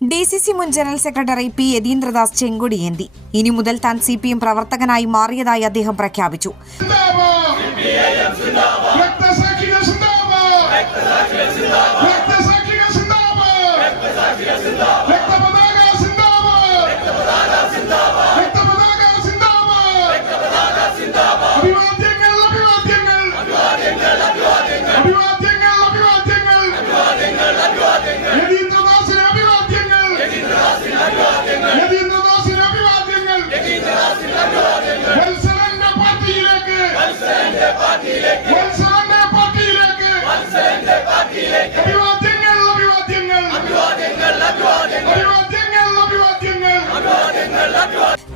D C C മുൻ general secretary P Yatheendradas ചെങ്കൊടിയേന്തി ഇനി മുതൽ താൻ സി പി എം പ്രവർത്തകനായി മാറിയതായി അദ്ദേഹം പ്രഖ്യാപിച്ചു. രക്തസാക്ഷികൾ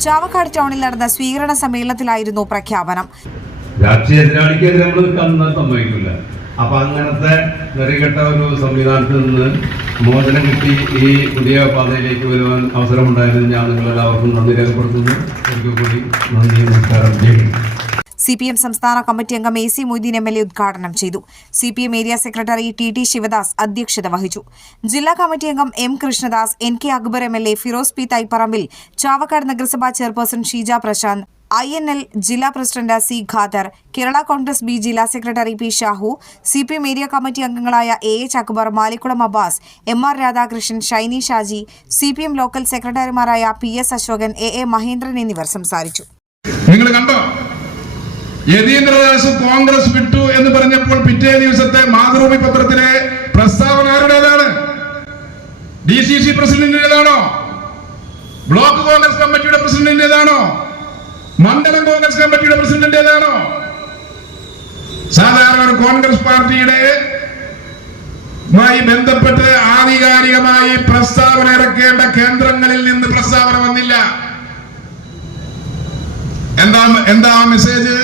ചാവക്കാട് ടൗണിൽ നടന്ന സ്വീകരണ സമ്മേളനത്തിലായിരുന്നു പ്രഖ്യാപനം. നമ്മൾ അപ്പൊ അങ്ങനത്തെ നെറികെട്ട ഒരു സംവിധാനത്തിൽ നിന്ന് മോചനം കിട്ടി ഈ പുതിയ പാതയിലേക്ക് വരുവാൻ അവസരമുണ്ടായതിന് ഞാൻ നിങ്ങളെല്ലാവർക്കും നന്ദി രേഖപ്പെടുത്തുന്നു. ഒരിക്കൽ കൂടി നന്ദി നമസ്കാരം ജയ് സി പി എം സംസ്ഥാന കമ്മിറ്റി അംഗം A C Moideen M L A ഉദ്ഘാടനം ചെയ്തു. C P M area secretary T T Sivadas അധ്യക്ഷത വഹിച്ചു. ജില്ലാ കമ്മിറ്റി അംഗം M Krishnadas N K Akbar M L A Firoz P Thaiparambil Chavakkad നഗരസഭാ chairperson Sheeja Prashant I N L ജില്ലാ president C Khader Kerala congress B ജില്ലാ secretary P Shahu C P M area committee അംഗങ്ങളായ A H Akbar Malikkulam Abbas M R Radhakrishnan Shiny Shaji C P M local സെക്രട്ടറിമാരായ P S Ashokan A A Mahendran എന്നിവർ സംസാരിച്ചു. നിങ്ങൾ കണ്ടോ? യതീന്ദ്രദാസ് കോൺഗ്രസ് വിട്ടു എന്ന് പറഞ്ഞപ്പോൾ പിറ്റേ ദിവസത്തെ മാതൃഭൂമി പത്രത്തിലെ പ്രസ്താവന ആരുടേതാണ്? ഡി സി സി പ്രസിഡന്റിന്റേതാണോ? ബ്ലോക്ക് കോൺഗ്രസ് കമ്മിറ്റിയുടെ പ്രസിഡന്റിന്റേതാണോ? മണ്ഡലം കോൺഗ്രസ് കമ്മിറ്റിയുടെ പ്രസിഡന്റിന്റേതാണോ? സാധാരണ ഒരു കോൺഗ്രസ് പാർട്ടിയുടെ മായി ബന്ധപ്പെട്ട് ആധികാരികമായി പ്രസ്താവന ഇറക്കേണ്ട കേന്ദ്രങ്ങളിൽ നിന്ന് പ്രസ്താവന വന്നില്ല. എന്താ എന്താ മെസ്സേജ്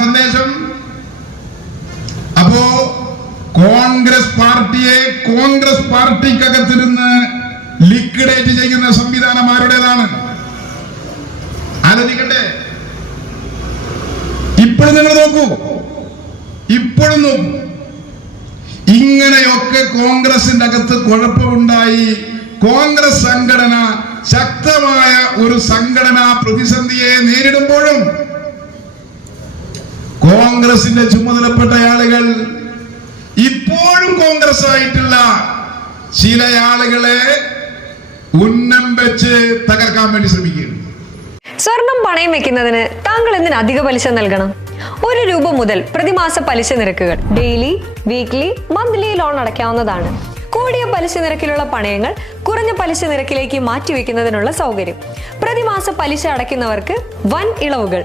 സന്ദേശം. അപ്പോ കോൺഗ്രസ് പാർട്ടിയെ കോൺഗ്രസ് പാർട്ടിക്കകത്തിരുന്ന് ലിക്വിഡേറ്റ് ചെയ്യുന്ന സംവിധാനം ആരുടേതാണ്? ആലോചിക്കട്ടെ ഇപ്പോഴും നിങ്ങൾ നോക്കൂ. ഇപ്പോഴും ഇങ്ങനെയൊക്കെ കോൺഗ്രസിന്റെ അകത്ത് കുഴപ്പമുണ്ടായി. കോൺഗ്രസ് സംഘടന ശക്തമായ ഒരു സംഘടനാ പ്രതിസന്ധിയെ നേരിടുമ്പോഴും കോൺഗ്രസിന്റെ ചുമതലപ്പെട്ട ആളുകൾ ഇപ്പോഴും കോൺഗ്രസ് ആയിട്ടുള്ള ചില ആളുകളെ ഉന്നം വെച്ച് തകർക്കാൻ വേണ്ടി ശ്രമിക്കുകയാണ്. സ്വർണം പണയം വെക്കുന്നതിന് താങ്കൾ എന്തിന് അധിക പലിശ നൽകണം? ഒരു രൂപ മുതൽ പ്രതിമാസ പലിശ നിരക്കുകൾ ഡെയിലി വീക്ക്ലി മന്ത്ലി ലോൺ അടയ്ക്കാവുന്നതാണ്. കൂടിയ പലിശ നിരക്കിലുള്ള പണയങ്ങൾ കുറഞ്ഞ പലിശ നിരക്കിലേക്ക് മാറ്റിവെക്കുന്നതിനുള്ള സൗകര്യം. പ്രതിമാസ പലിശ അടയ്ക്കുന്നവർക്ക് വൻ ഇളവുകൾ.